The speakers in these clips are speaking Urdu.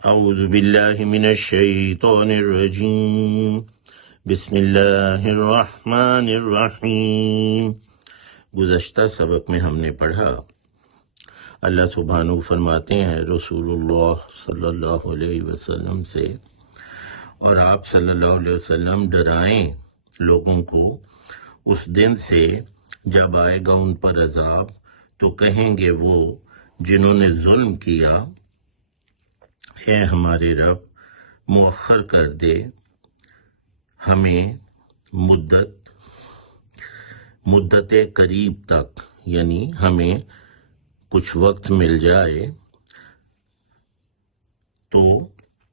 اعوذ باللہ من الشیطان الرجیم بسم اللہ الرحمن الرحیم۔ گزشتہ سبق میں ہم نے پڑھا، اللہ سبحانہ فرماتے ہیں رسول اللہ صلی اللہ علیہ وسلم سے، اور آپ صلی اللہ علیہ وسلم ڈرائیں لوگوں کو اس دن سے جب آئے گا ان پر عذاب، تو کہیں گے وہ جنہوں نے ظلم کیا، اے ہمارے رب مؤخر کر دے ہمیں مدت قریب تک، یعنی ہمیں کچھ وقت مل جائے تو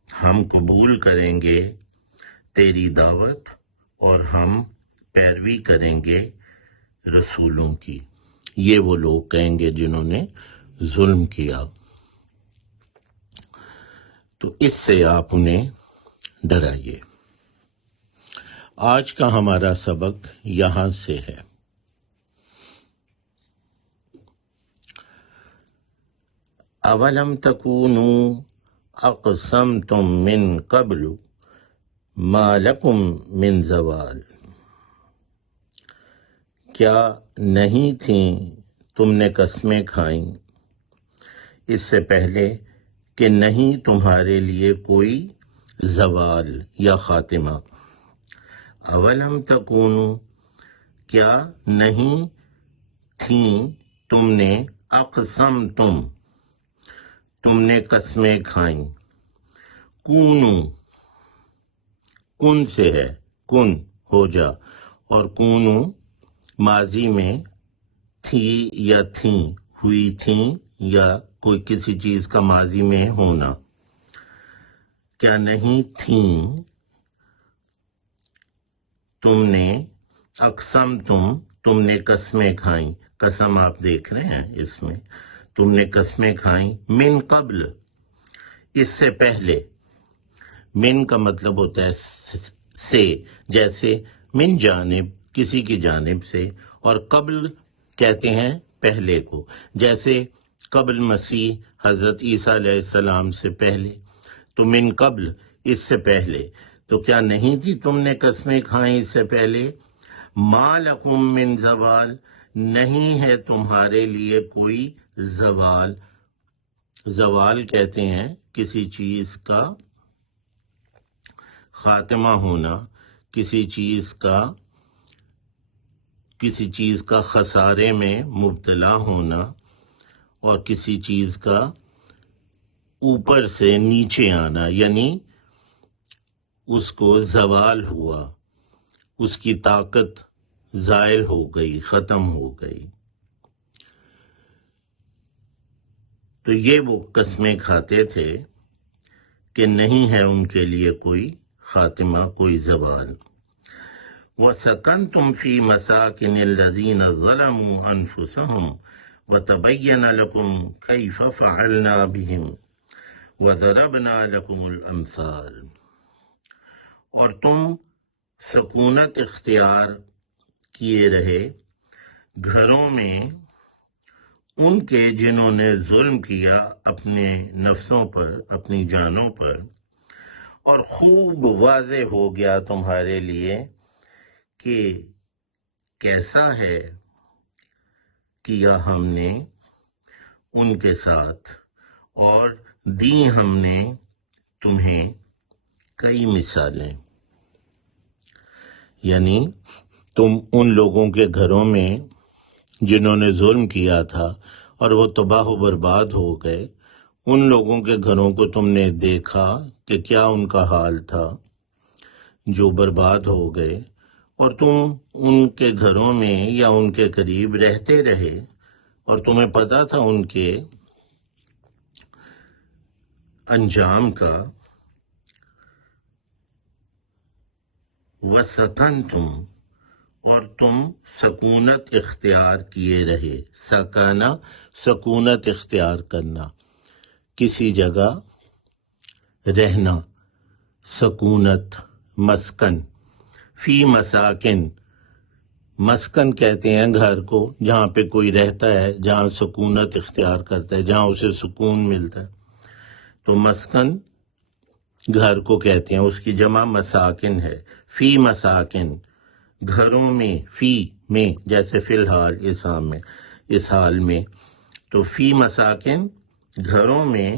ہم قبول کریں گے تیری دعوت اور ہم پیروی کریں گے رسولوں کی۔ یہ وہ لوگ کہیں گے جنہوں نے ظلم کیا، تو اس سے آپ انہیں ڈرائیے۔ آج کا ہمارا سبق یہاں سے ہے۔ اولم تکونوا اقسمتم من قبل ما لکم من زوال، کیا نہیں تھیں تم نے قسمیں کھائیں اس سے پہلے کہ نہیں تمہارے لیے کوئی زوال یا خاتمہ۔ اولم تکونوا، کیا نہیں تھیں تم نے، تم نے قسمیں کھائیں، کونو کن سے ہے، کن ہو جا، اور کونو ماضی میں تھی یا تھیں، ہوئی تھیں یا کوئی کسی چیز کا ماضی میں ہونا۔ کیا نہیں تھیں تم نے، تم نے قسمیں کھائیں، قسم آپ دیکھ رہے ہیں اس میں، تم نے قسمیں کھائیں من قبل، اس سے پہلے۔ من کا مطلب ہوتا ہے سے، جیسے من جانب کسی کی جانب سے، اور قبل کہتے ہیں پہلے کو، جیسے قبل مسیح حضرت عیسیٰ علیہ السلام سے پہلے، تو من قبل اس سے پہلے۔ تو کیا نہیں تھی تم نے قسمیں کھائیں اس سے پہلے؟ ما لکم من زوال، نہیں ہے تمہارے لیے کوئی زوال۔ زوال کہتے ہیں کسی چیز کا خاتمہ ہونا، کسی چیز کا خسارے میں مبتلا ہونا، اور کسی چیز کا اوپر سے نیچے آنا، یعنی اس کو زوال ہوا، اس کی طاقت زائل ہو گئی، ختم ہو گئی۔ تو یہ وہ قسمیں کھاتے تھے کہ نہیں ہے ان کے لیے کوئی خاتمہ، کوئی زوال۔ وَسَكَنْتُمْ فِي مَسَاكِنِ الَّذِينَ ظَلَمُوا أَنفُسَهُمْ وَتَبَيَّنَ لَكُمْ كَيْفَ فَعَلْنَا بِهِمْ وَضَرَبْنَا لَكُمُ الْأَمْثَالَ، اور تم سکونت اختیار کیے رہے گھروں میں ان کے جنہوں نے ظلم کیا اپنے نفسوں پر، اپنی جانوں پر، اور خوب واضح ہو گیا تمہارے لیے کہ کیسا ہے کیا ہم نے ان کے ساتھ، اور دی ہم نے تمہیں کئی مثالیں۔ یعنی تم ان لوگوں کے گھروں میں جنہوں نے ظلم کیا تھا اور وہ تباہ و برباد ہو گئے، ان لوگوں کے گھروں کو تم نے دیکھا کہ کیا ان کا حال تھا جو برباد ہو گئے، اور تم ان کے گھروں میں یا ان کے قریب رہتے رہے، اور تمہیں پتا تھا ان کے انجام کا۔ وَسَكَنْتُمْ، اور تم سکونت اختیار کیے رہے۔ سکانہ، سکونت اختیار کرنا، کسی جگہ رہنا، سکونت، مسکن۔ فی مساکن، مسکن کہتے ہیں گھر کو جہاں پہ کوئی رہتا ہے، جہاں سکونت اختیار کرتا ہے، جہاں اسے سکون ملتا ہے۔ تو مسکن گھر کو کہتے ہیں، اس کی جمع مساکن ہے، فی مساکن، گھروں میں، فی میں، جیسے فی الحال، اس حال میں، تو فی مساکن گھروں میں،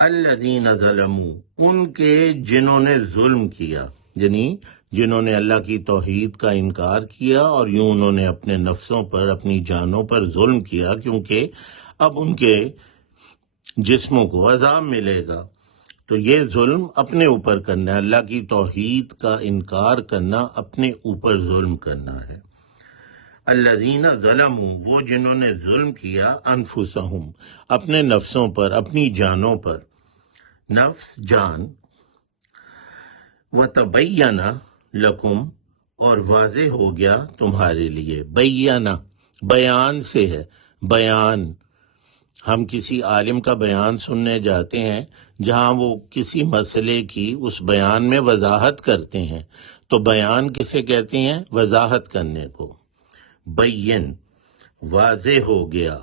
الذین ظلموا ان کے جنہوں نے ظلم کیا، یعنی جنہوں نے اللہ کی توحید کا انکار کیا اور یوں انہوں نے اپنے نفسوں پر، اپنی جانوں پر ظلم کیا، کیونکہ اب ان کے جسموں کو عذاب ملے گا، تو یہ ظلم اپنے اوپر کرنا ہے، اللہ کی توحید کا انکار کرنا اپنے اوپر ظلم کرنا ہے۔ الذین ظلموا وہ جنہوں نے ظلم کیا، انفسہم اپنے نفسوں پر، اپنی جانوں پر، نفس جان، وتبین لکم اور واضح ہو گیا تمہارے لیے، بیانہ بیان سے ہے، بیان، ہم کسی عالم کا بیان سننے جاتے ہیں جہاں وہ کسی مسئلے کی اس بیان میں وضاحت کرتے ہیں، تو بیان کسے کہتے ہیں؟ وضاحت کرنے کو۔ بین واضح ہو گیا،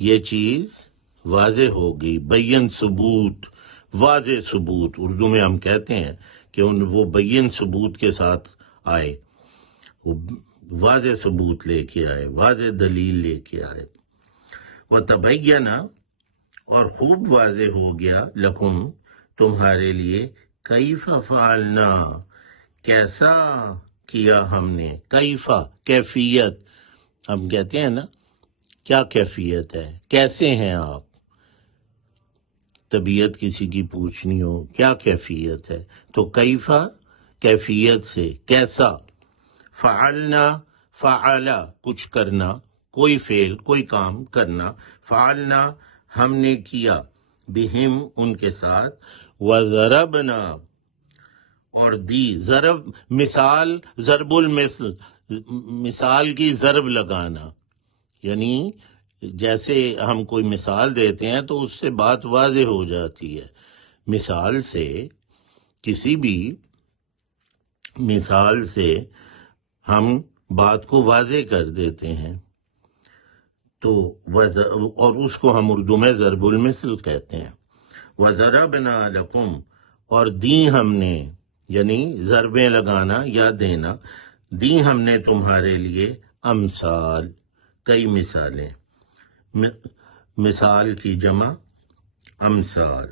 یہ چیز واضح ہو گئی، بین ثبوت، واضح ثبوت، اردو میں ہم کہتے ہیں کہ وہ بین ثبوت کے ساتھ آئے، وہ واضح ثبوت لے کے آئے، واضح دلیل لے کے آئے۔ وتبینہ اور خوب واضح ہو گیا، لکم تمہارے لیے، کیف فعلنا کیسا کیا ہم نے، کیفا کیفیت، ہم کہتے ہیں نا کیا کیفیت ہے، کیسے ہیں آپ، طبیعت کسی کی پوچھنی ہو کیا کیفیت ہے، تو کیفا کیفیت سے، کیسا، فعلنا فعلا کچھ کرنا، کوئی فعل کوئی کام کرنا، فعلنا ہم نے کیا، بہم ان کے ساتھ، وضربنا اور دی، ضرب مثال، ضرب المثل مثال کی ضرب لگانا، یعنی جیسے ہم کوئی مثال دیتے ہیں تو اس سے بات واضح ہو جاتی ہے، مثال سے، کسی بھی مثال سے ہم بات کو واضح کر دیتے ہیں، تو اور اس کو ہم اردو میں ضرب المثل کہتے ہیں۔ وَضَرَبْنَا لَكُمْ اور دی ہم نے، یعنی ضربیں لگانا یا دینا، دی ہم نے تمہارے لیے، امثال کئی مثالیں، مثال کی جمع امثال،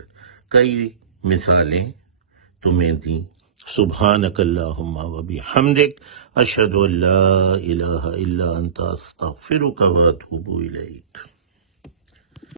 کئی مثالیں تمہیں دیں۔ سبحانک اللہم و بحمدک، اشہد ان لا الہ الا انت، استغفرک و اتوب الیک۔